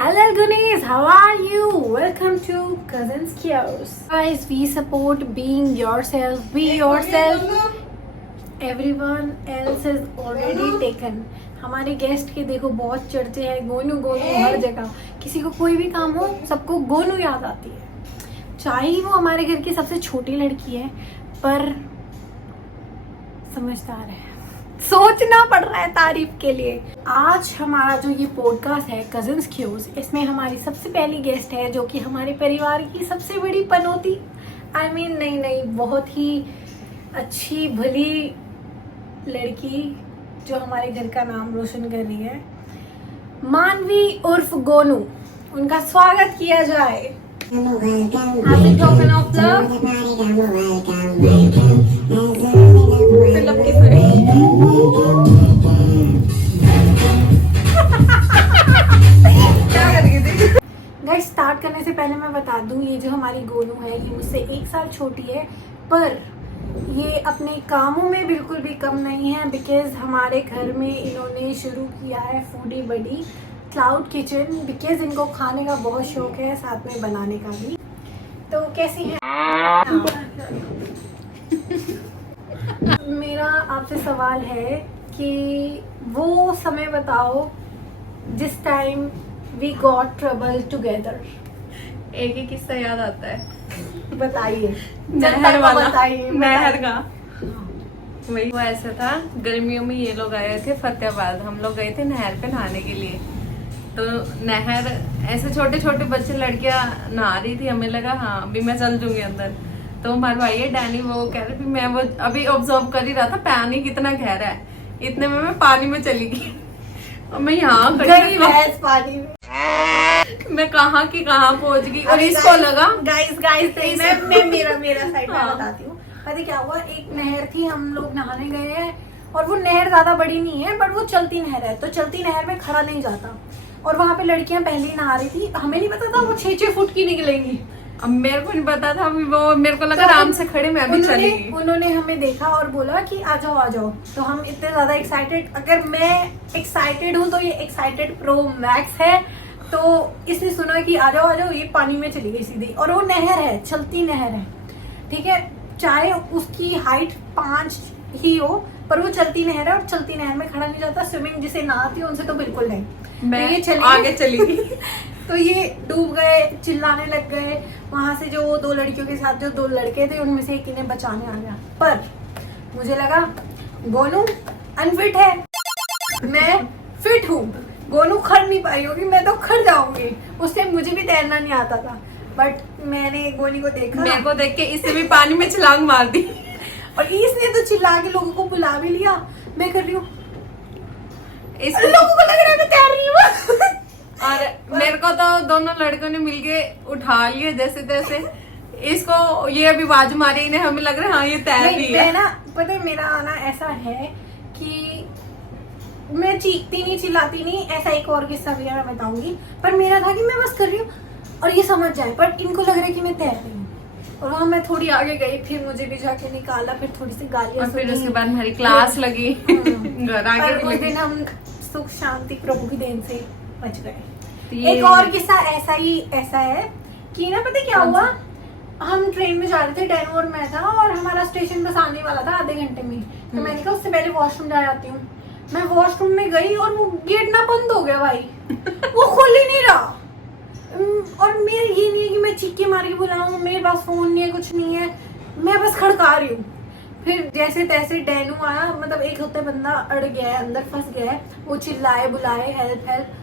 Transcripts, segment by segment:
Hello Gunesh, how are you? Welcome to Cousins Chaos. Guys, we support being yourself. Be yourself. Everyone else is already taken. हमारे guest के देखो बहुत चर्चे हैं, गोनू गोनू हर जगह. किसी को कोई भी काम हो सबको गोनू याद आती है. चाहे वो हमारे घर की सबसे छोटी लड़की है पर समझदार है. सोचना पड़ रहा है तारीफ के लिए. आज हमारा जो ये पॉडकास्ट है कजिन्स क्यूज, इसमें हमारी सबसे पहली गेस्ट है जो कि हमारे परिवार की सबसे बड़ी पनौती, नहीं बहुत ही अच्छी भली लड़की जो हमारे घर का नाम रोशन कर रही है, मानवी उर्फ गोनू. उनका स्वागत किया जाए. Happy token of love. Guys, start करने से पहले मैं बता दूं, ये जो हमारी गोनू है ये मुझसे 1 साल छोटी है, पर ये अपने कामों में बिल्कुल भी कम नहीं है. बिकॉज हमारे घर में इन्होंने शुरू किया है Foodie Buddy cloud kitchen. Because इनको खाने का बहुत शौक है, साथ में बनाने का भी. तो कैसी है? मेरा आपसे सवाल है कि वो समय बताओ जिस time we got trouble together. एक ही किस्सा याद आता है. बताइए. नहर वाला. बताइए. नहर का वही. वो ऐसा था, गर्मियों में ये लोग आए थे फतेहाबाद. हम लोग गए थे नहर पे नहाने के लिए. तो नहर ऐसे छोटे छोटे बच्चे लड़कियां नहा रही थी. हमें लगा हाँ अभी मैं चल दूंगी अंदर. तो हमारे भाई है डैनी, वो कह रहे मैं वो अभी ऑब्जर्व कर ही रहा था पानी कितना गहरा है. इतने में मैं पानी में चली गई और मैं यहाँ पानी में मैं कहाँ की कहाँ पहुंच गई. और इसको लगा गाइस मैं मेरा साइड में बताती हूँ. पता क्या हुआ, एक नहर थी, हम लोग नहाने गए हैं और वो नहर ज्यादा बड़ी नहीं है बट वो चलती नहर है. तो चलती नहर में खड़ा नहीं जाता और वहाँ पे लड़कियां पहले ही नहा रही थी. हमें नहीं पता था वो 6-6 फुट की निकलेंगी. अब मेरे को नहीं पता था. अभी वो मेरे को लगा आराम से खड़े मैं भी चली गई. उन्होंने हमें देखा और बोला कि आ जाओ. तो हम इतने ज्यादा एक्साइटेड, अगर मैं एक्साइटेड हूँ तो ये एक्साइटेड प्रो मैक्स है. तो इसने सुना कि आ जाओ, ये पानी में चली गई सीधी. और वो नहर है, चलती नहर है, ठीक है. चाहे उसकी हाइट 5 ही हो पर वो चलती नहर है और चलती नहर में खड़ा नहीं जाता. स्विमिंग जिसे ना आती है उनसे तो बिल्कुल नहीं. मैं तो ये आगे चली गई. तो ये डूब गए, चिल्लाने लग गए. वहां से जो 2 लड़कियों के साथ जो 2 लड़के थे उनमें से एक इन्हें बचाने आ गया. पर मुझे लगा गोनू अनफिट है, मैं फिट हूँ. गोनू खड़ नहीं पाई होगी, मैं तो खड़ जाऊंगी. उससे मुझे भी तैरना नहीं आता था बट मैंने गोनी को देखा. मेरे को देख के इससे भी पानी में छलांग मार दी और इसने तो चिल्ला के लोगों को बुला भी लिया. मैं कर रही हूँ, लोगों को लग रहा है मैं तैर रही हूँ. और मेरे को तो दोनों लड़कों ने मिलके उठा लिया जैसे तैसे. इसको ये अभी बाजू मारी, इन्हें हमें लग रहा है हाँ ये तैर रही है. ना पता है मेरा आना ऐसा है कि मैं चीखती नहीं चिल्लाती नहीं. ऐसा एक और किस्सा भी है मैं बताऊंगी. पर मेरा था कि मैं बस कर रही हूँ और ये समझ जाए, पर इनको लग रहा है कि मैं तैर रही हूँ. और वहाँ मैं थोड़ी आगे गई, फिर मुझे भी जाके निकाला, फिर थोड़ी सी गालियाँ और फिर उसके बाद हमारी क्लास लगी. घर आके उस दिन हम सुख शांति प्रभु की देन से बच गए. ये एक और किस्सा ऐसा है कि ना पता क्या हुआ, हम ट्रेन में जा रहे थे, डेनवर में था और हमारा स्टेशन बस आने वाला था आधे घंटे में. तो मैंने कहा उससे पहले वॉशरूम जा आती हूँ. मैं वॉशरूम में गई और वो गेट ना बंद हो गया भाई. वो खुल ही नहीं रहा. और मेरा ये नहीं है कि मैं चीख मार के बुलाऊं, मेरे पास फोन नहीं है, कुछ नहीं है, मैं बस खड़का रही हूँ. फिर जैसे तैसे डैनू आया, मतलब एक होता बंदा अड़ गया है, अंदर फंस गया है. वो चिल्लाए बुलाए हेल्प हेल्प.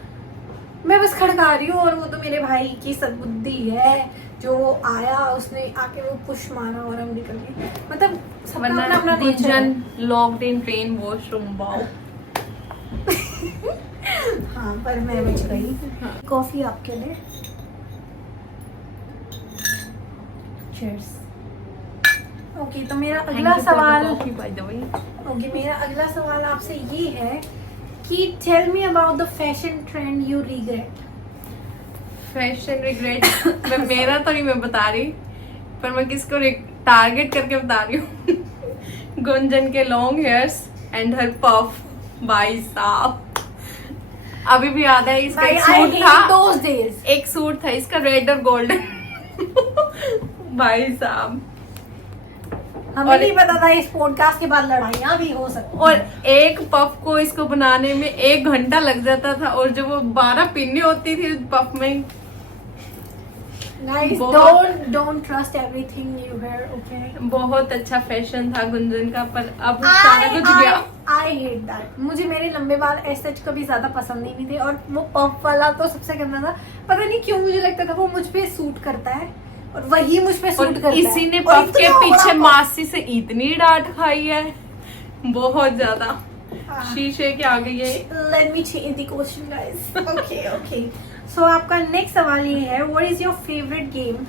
मैं बस खड़का रही हूँ और वो तो मेरे भाई की सद्बुद्धि है जो आया, उसने आके वो पुश मारा और हम निकल गए. मतलब सबका अपना Gunjan locked in train washroom. Wow. हाँ पर मैं बच गई. कॉफी आपके लिए. चीयर्स. ओके, तो मेरा अगला सवाल मेरा अगला सवाल आपसे ये है कि tell me about the fashion trend you regret. Fashion regret मेरा तो नहीं मैं बता रही, पर मैं किसको टारगेट करके बता रही हूँ. गुंजन के long hairs and her puff. भाई साहब अभी भी याद है इसका एक I सूट hate था, those days. एक सूट था इसका रेड और गोल्डन। भाई साहब, हमें और- नहीं पता था इस पॉडकास्ट के बाद लड़ाइयाँ भी हो सकती और एक पफ को इसको बनाने में 1 घंटा लग जाता था, और जो वो 12 पिन्नी होती थी उस पफ में। Guys, बहुत- don't trust everything you hear, okay? बहुत अच्छा फैशन था गुंजन का, पर अब सारा कुछ गया। I hate that. मुझे मेरे लंबे बाल ऐसे कभी ज्यादा पसंद ही नहीं थे, और वो पफ वाला तो सबसे गंदा था। पता नहीं क्यों मुझे लगता था वो मुझ पे सूट करता है, और वही मुझ पे और सूट करता है। इसी ने और पफ के इतना पीछे बड़ा मासी से इतनी डांट खाई है, बहुत ज्यादा। puff। शीशे के आगे ये Let me change the question, guys. Okay, okay. So आपका नेक्स्ट सवाल ये है, what is your favorite game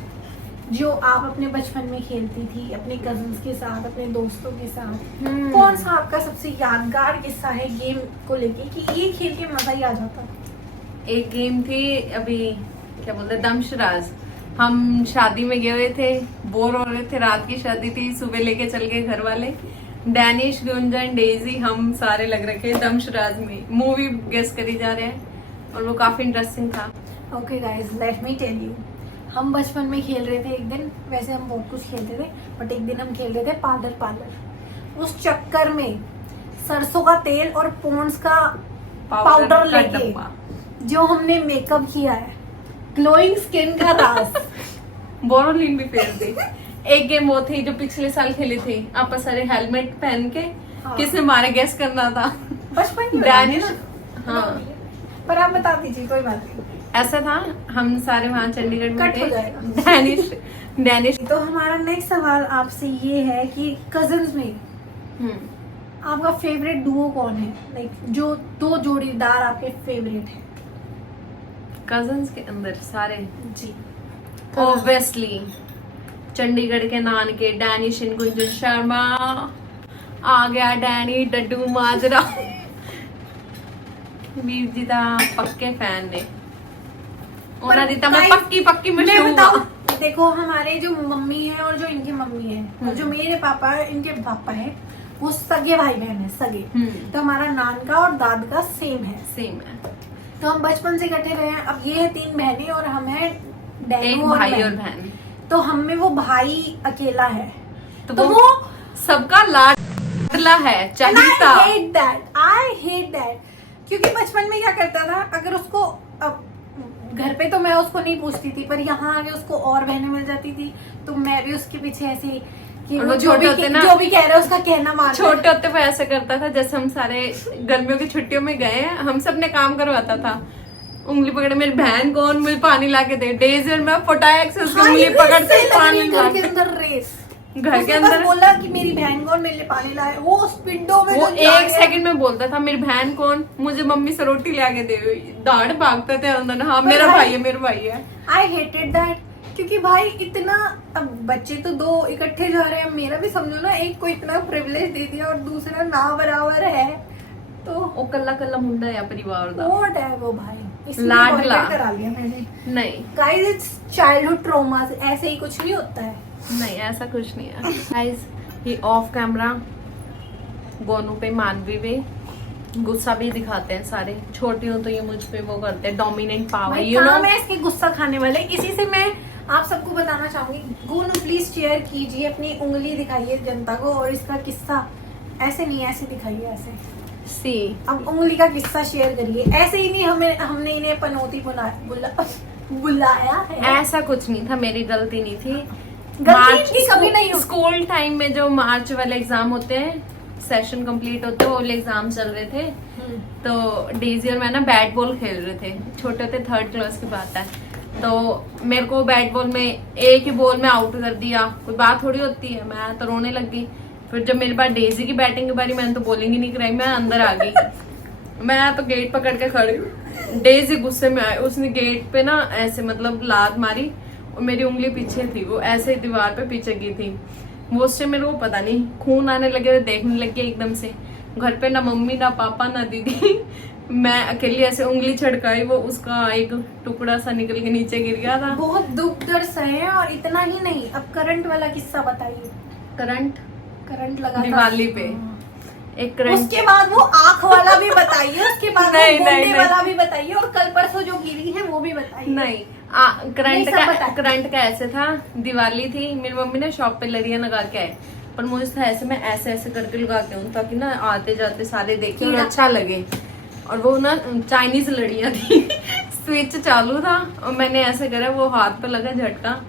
जो आप अपने बचपन में खेलती थी अपने कजन्स के साथ, अपने दोस्तों के साथ? कौन सा आपका सबसे यादगार किस्सा है गेम को लेके कि ये खेल के मजा ही आ जाता? एक गेम थी अभी, क्या बोलते हैं, दमशराज। हम शादी में गए हुए थे, बोर हो रहे थे, रात की शादी थी, सुबह लेके चल गए घर वाले। डैनिश, गुंजन, डेजी, हम सारे लग रखे दमशराज में, मूवी गेस करी जा रहे हैं, और वो काफी इंटरेस्टिंग था। Okay guys, let me tell you, हम बचपन में खेल रहे थे एक दिन, वैसे हम बहुत कुछ खेलते थे, बट एक दिन हम खेल रहे थे पार्लर पार्लर। उस चक्कर में सरसों का तेल और पॉन्ड्स का पाउडर का लेके डब्बा। जो हमने मेकअप किया है, ग्लोइंग स्किन का राज। बोरोलिन भी फेर दी। एक गेम वो थी जो पिछले साल खेली थी, आप सारे हेलमेट पहन के, हाँ। किसने मारे गेस करना था। बचपन की डैनिश, बात है ना? हाँ, पर आप बता दीजिए, कोई बात नहीं। ऐसा था, हम सारे वहाँ चंडीगढ़ में कट हो थे। जाएगा। डैनिश तो हमारा नेक्स्ट सवाल आपसे ये है कि कजन्स में आपका फेवरेट डुओ कौन है? लाइक जो दो जोड़ीदार आपके फेवरेट हैं। कजन्स के अंदर सारे जी। ऑब्वियसली चंडीगढ़ के नान के डैनिश एंड गुंजन शर्मा। आ गया डैनी डड्डू माजरा। वीर जी दा पक्के फैन ने, ਉਹਨਾਂ ਦੀ ਤਾਂ मैं guys, पक्की पक्की मैं मशहूर बताऊं, हूँ। देखो हमारे जो मम्मी है और जो इनकी मम्मी है और जो मेरे पापा है, इनके पापा है, वो सगे भाई बहन है, सगे। तो हमारा नान का और दाद का सेम है। सेम है, तो हम बचपन से इकट्ठे रहे हैं। अब ये है 3 बहनें और हम है एक डैनू और भाई और बहन। बहन। तो हम में वो भाई अकेला है, तो वो सबका लाडला है, चाहिता। I hate that क्योंकि बचपन में क्या करता था, अगर उसको अब घर पे तो मैं उसको नहीं पूछती थी, पर यहाँ आके उसको और बहनें मिल जाती थी, तो मैं भी उसके पीछे ऐसे ही कि और वो वो जो छोटे भी होते ना, जो भी कह रहे हैं उसका कहना मान रहे हैं। छोटे होते वो ऐसा करता था, जैसे हम सारे गर्मियों की छुट्टियों में गए हैं, हम सब ने काम करवाता था। उंगली पकड़े, मेरी बहन कौन मुझे पानी ला के दे, डेज और मैं फटाक से उसकी हाँ, उंगली ये पकड़ते सही लगा, पानी ये घर के अंदर रेस। घर के उसने बस अंदर बोला कि मेरी बहन कौन मेरे लिए पानी लाए, वो उस विंडो में वो जो जा 1 रहे हैं। सेकंड में बोलता था मेरी बहन कौन, मुझे मम्मी से रोटी ला के दे। दाढ़ भागते थे अंदर, हाँ मेरा भाई है, मेरा भाई है। I hated that क्योंकि भाई इतना, अब बच्चे तो 2 इकट्ठे जा रहे हैं, मेरा भी समझो ना, एक को इतना प्रिविलेज दे दिया और दूसरा ना बराबर है, तो वो कल्ला कल्ला मुंडा है परिवार दा। व्हाट है वो भाई, इसलिए लाडला। boycott करा लिया मैंने। नहीं गाइस, इट्स चाइल्डहुड ट्रॉमास, ऐसे ही कुछ नहीं होता है। नहीं, ऐसा कुछ नहीं है। गाइस, ये ऑफ कैमरा गोनू पे, मानवी पे गुस्सा भी दिखाते हैं सारे। छोटी हूँ तो ये मुझ पे वो करते हैं, डोमिनेंट पावर, भाई यू नो। काम है इसके गुस्सा खाने वाले। इसी से मैं आप सबको बताना चाहूंगी, गोनू प्लीज शेयर कीजिए, अपनी उंगली दिखाइए जनता को, और इसका किस्सा ऐसे नहीं, ऐसे दिखाइए, ऐसे। सी अब उंगली का किस्सा शेयर करिए। ऐसे ही नहीं, हमने इन्हें पनौती बुलाया है। ऐसा कुछ नहीं था, मेरी गलती नहीं थी। गलती इनकी कभी नहीं होती। स्कूल टाइम में जो मार्च वाले एग्जाम होते हैं, सेशन कंप्लीट होते हैं, वो वाले एग्जाम चल रहे थे, तो डेजी और मैं ना बैट बॉल खेल रहे थे, छोटे थे, 3rd क्लास की बात है। तो मेरे को बैट बॉल में एक ही बॉल में आउट कर दिया, कोई बात थोड़ी होती है, मैं तो रोने लग गई। फिर जब मेरे पास डेजी की बैटिंग की बारी, मैंने तो बॉलिंग ही नहीं कराई, मैं अंदर आ गई। मैं तो गेट पकड़ के खड़ी, डेजी गुस्से में आई, उसने गेट पे ना ऐसे मतलब लात मारी, और मेरी उंगली पीछे थी, वो ऐसे दीवार पे पीछे की थी। वो उससे मेरे को पता नहीं, खून आने लगे, देखने लग गया एकदम से। घर पे ना मम्मी ना पापा ना दीदी, मैं अकेली ऐसे उंगली छड़काई, वो उसका एक टुकड़ा सा निकल के नीचे गिर गया था। बहुत दुख दर्द सहे हैं। और इतना ही नहीं, अब करंट वाला किस्सा बताइए। करंट करंट लगा था दिवाली पे। एक करंट। उसके बाद वो आंख वाला भी बताइए, उसके बाद वो नहीं, गोंडे नहीं। वाला भी बताइए, और कल परसों जो गिरी है वो भी बताइए। नहीं नहीं, सब बताइए। करंट का ऐसे था, दिवाली थी, मेरी मम्मी ने शॉप पे लड़ियां लगा के आए, पर मुझे था ऐसे मैं ऐसे ऐसे करके लगा के हूँ ताकि ना आते जाते सारे देखे और कीड़ा। अच्छा लगे। और वो ना चाइनीज लड़ियां थी स्विच चालू था और मैंने ऐसे करा, वो हाथ पे लगा झटका,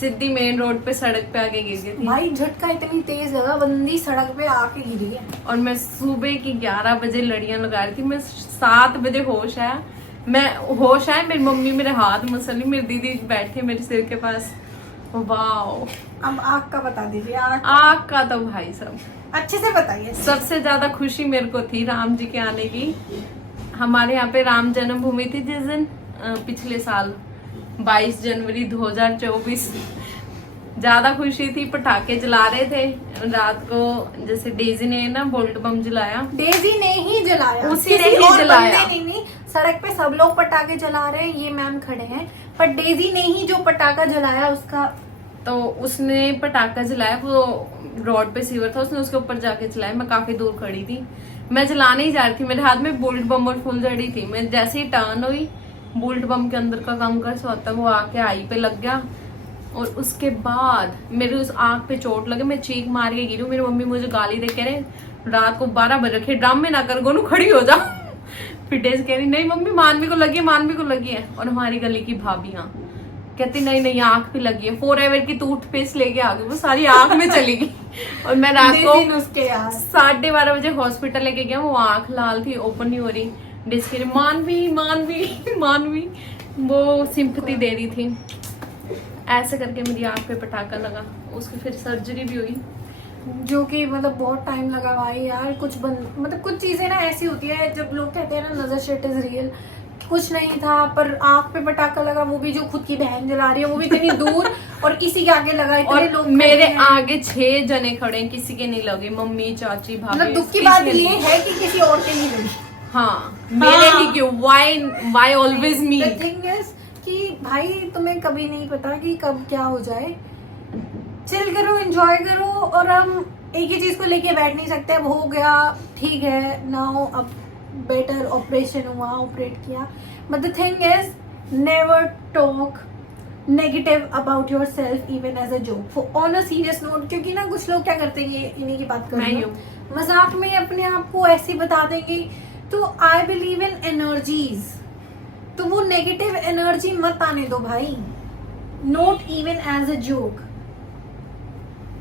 सीधी मेन रोड पे सड़क पे आके गिर गई थी। भाई झटका इतनी तेज लगा, बंदी सड़क पे आके गिरी है। और मैं सुबह की 11 बजे लड़ियां लगा रही थी, मैं 7 बजे होश आया, मेरी मम्मी मेरे हाथ मसली, मेरी दीदी बैठी मेरे सिर के पास। वाओ। अब आग का बता दीजिए। आग का तो भाई साहब अच्छे से बताइए। सबसे ज्यादा खुशी मेरे को थी राम जी के आने की। हमारे यहाँ पे राम जन्मभूमि थी जिस दिन, पिछले साल 22 जनवरी 2024। ज्यादा खुशी थी, पटाखे जला रहे थे रात को, जैसे डेजी ने ना बोल्ट बम जलाया, डेजी ने ही जलाया, उसी ने किसी ही और जलाया। बंदे ने नहीं। सड़क पे सब लोग पटाखे जला रहे हैं, ये मैम खड़े हैं, पर डेजी ने ही जो पटाखा जलाया उसका। तो उसने पटाखा जलाया, वो रोड पे सीवर था, उसने उसके ऊपर जाके चलाया। मैं काफी दूर खड़ी थी, मैं जलाने ही जा रही थी, मेरे हाथ में बोल्ट बम और फुलझड़ी थी। मैं जैसे ही टर्न हुई, बोल्ट बम के अंदर का कंकर सा होता है वो आके आई पे लग गया, और उसके बाद मेरे उस आंख पे चोट लगे, मैं चीख मार के गिरी। मेरी मम्मी मुझे गाली दे कह रहे रात को 12 बजे रखे ड्रामे ना कर, गोनू खड़ी हो जा। फिर डेज कह रही नहीं मम्मी मानवी को लगी है, मानवी को लगी है। और हमारी गली की भाभियां कहती नहीं नहीं आंख पे लगी है, फॉरएवर की टूथपेस्ट लेके आ गई, वो सारी आंख में चली गई। और मैं रात को 12:30 बजे हॉस्पिटल लेके गया, वो आंख लाल थी, ओपन नहीं हो रही। डिस कह रही मानवी मानवी मानवी, वो सिंपैथी दे रही थी। ऐसे करके मेरी आंख पे पटाखा लगा, उसकी फिर सर्जरी भी हुई, जो कि मतलब बहुत टाइम लगा भाई यार। मतलब कुछ चीजें ना ऐसी होती है, जब लोग कहते हैं ना नजर शिट इज रियल, कुछ नहीं था, पर आंख पे पटाखा लगा, वो भी जो खुद की बहन जला रही है, वो भी इतनी दूर, और किसी के आगे लगा, इतने और लोग मेरे आगे 6 जने खड़े हैं, किसी के नहीं लगे, मम्मी चाची भाभी। मतलब दुख की बात ये है कि किसी और के नहीं लगी। हाँ मेरे ही क्यों, why always me. The thing is कि भाई तुम्हें कभी नहीं पता कि कब क्या हो जाए। चिल करो, एंजॉय करो, और हम एक ही चीज को लेके बैठ नहीं सकते। अब हो गया ठीक है, नाउ अब बेटर, ऑपरेशन हुआ, ऑपरेट किया, but the thing is never talk negative about yourself even as a joke, on a serious note. क्योंकि ना कुछ लोग क्या करते हैं, ये इन्हीं की बात कर रही हूँ, मजाक में अपने आप को ऐसे बता देंगे। तो आई बिलीव इन एनर्जीज, तो वो नेगेटिव एनर्जी मत आने दो भाई, not even as a joke.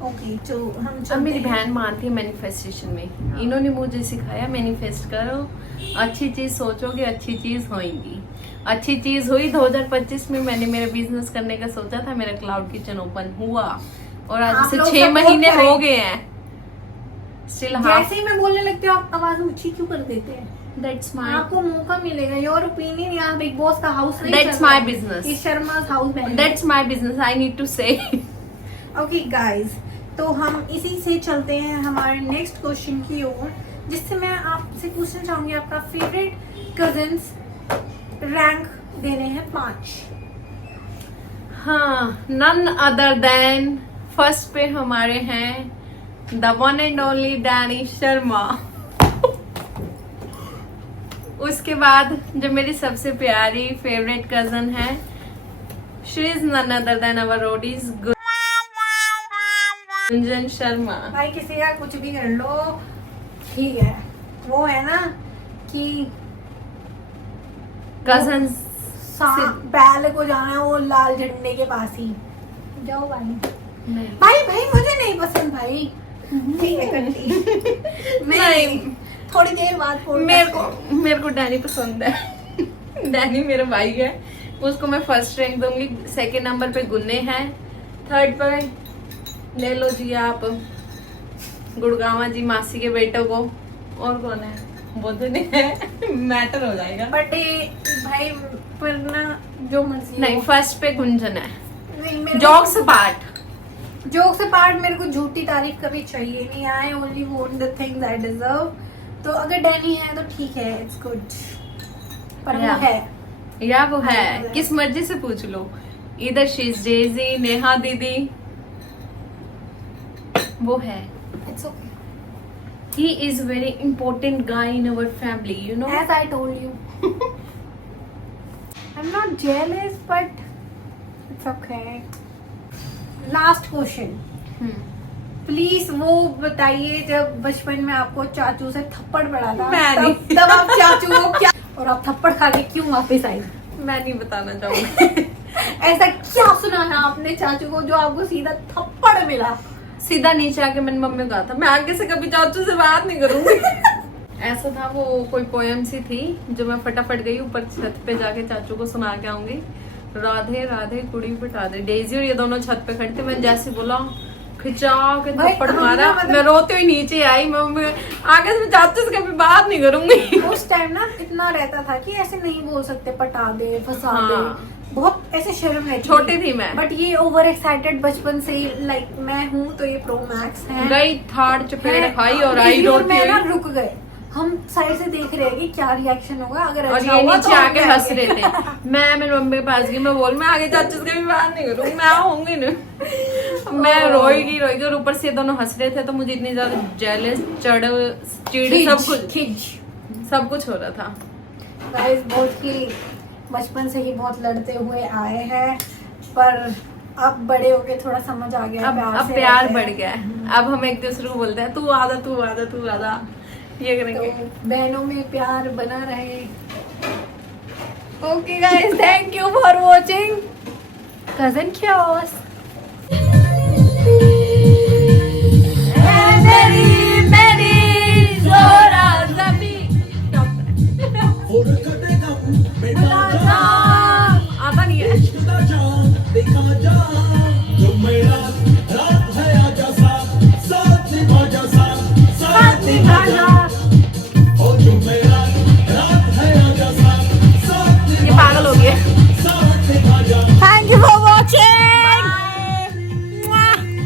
Okay, तो हम अब मेरी बहन मानती है मैनिफेस्टेशन में, इन्होंने मुझे सिखाया मैनिफेस्ट करो, अच्छी चीज सोचोगे अच्छी चीज होगी। अच्छी चीज हुई, 2025 में मैंने मेरा बिजनेस करने का सोचा था, मेरा क्लाउड किचन ओपन हुआ, और आज से 6 महीने हो गए हैं। स्टिल जैसे ही मैं बोलने लगती हूँ आप आवाज ऊंची क्यों कर देते हैं? दैट्स माय, आपको मौका मिलेगा, योर ओपिनियन। यहाँ बिग बॉस का हाउस नहीं, दैट्स माय बिजनेस, इस शर्मा's हाउस में, that's my business, I need to say. Okay guys, तो हम इसी से चलते हैं हमारे नेक्स्ट क्वेश्चन की ओर, जिससे मैं आपसे पूछना चाहूंगी आपका फेवरेट कजिन्स रैंक देने हैं 5। हाँ, नन अदर देन फर्स्ट पे हमारे हैं the one and only Danny Sharma. उसके बाद जो मेरी सबसे प्यारी फेवरेट कजन है, she is none other than our Roadies Gunjan Sharma. भाई किसी का कुछ भी कर लो, ठीक है। वो है ना कि कजन पहले को जाना है वो लाल झंडे के पास ही जाओ भाई। भाई मुझे नहीं पसंद भाई, ठीक है कंटी। नहीं, थोड़ी देर बाद मेरे को डैनी पसंद है। डैनी मेरा भाई है, उसको मैं फर्स्ट रैंक दूंगी। सेकंड नंबर पे गुन्ने हैं, थर्ड पर ले लो जी आप गुड़गावा जी मासी के बेटों को, और कौन है वो तो नहीं है, मैटर हो जाएगा। बट भाई पर ना जो मर्जी नहीं, फर्स्ट पे गुंजन है। नहीं, जॉक्स पार्ट, जोक से पार्ट मेरे को झूठी तारीफ कभी चाहिए नहीं। I only want the things I deserve. तो अगर डैनी है तो ठीक है, इट्स गुड, पर वो है या वो है, किस मर्जी से पूछ लो, इधर शीज डेजी, नेहा दीदी, वो है। It's okay. He is very important guy in our family, you know. As I told you. I'm not jealous, but it's okay. Last question. Please वो बताइए, जब बचपन में आपको चाचू से थप्पड़ पड़ा था, मैं नहीं। तब आप चाचू को क्या और आप थप्पड़ खा के क्यों वापस आई? मैं नहीं बताना चाहूंगी। ऐसा क्या सुनाना आपने चाचू को जो आपको सीधा थप्पड़ मिला? सीधा नीचे आके मैंने मम्मी को कहा था मैं आगे से कभी चाचू से बात नहीं करूंगी। ऐसा था, वो कोई पोयम सी थी जो मैं फटाफट गई ऊपर छत पे जाके चाचू को सुना के आऊंगी। राधे राधे कुड़ी बिठा दे, डेजी और ये दोनों छत पे खड़े थे। मैंने जैसे बोला खिंचा के थप्पड़ मारा, मैं रोते हुए नीचे आई। मम्मी आगे से मैं चाचू से कभी बात नहीं करूंगी। उस टाइम ना इतना रहता था कि ऐसे नहीं बोल सकते, पटा दे, फंसा हाँ। दे, बहुत ऐसे शर्म रहती छोटी थी मैं। बट ये ओवर एक्साइटेड बचपन से ही, लाइक मैं हूँ तो ये प्रो मैक्स है। गई थाड़ चपेड़ खाई और आई दीदी और रोती मैं ना हुई। रुक गए, हम साइड से देख रहे हैं कि क्या रिएक्शन होगा। अगर और अच्छा ये हुआ नीचे तो आके हम हंस जाएंगे। रहे थे। मैं मेरे मम्मी के पास गई, मैं बोल मैं आगे चाचू से कभी बात नहीं करूंगी, मैं आऊंगी ना। मैं रोएगी और ऊपर से ये दोनों हंस रहे थे, तो मुझे इतनी ज्यादा जेलस चिड़ सब कुछ हो रहा था। गाइस बहुत ही बचपन से ही बहुत लड़ते हुए आए हैं, पर अब बड़े होके थोड़ा समझ आ गया, अब प्यार बढ़ गया है। अब हम एक दूसरे को बोलते हैं तू आधा तू आधा तू आधा, ये करेंगे। तो बहनों में प्यार बना रहे। Okay guys, thank you for watching cousin chaos.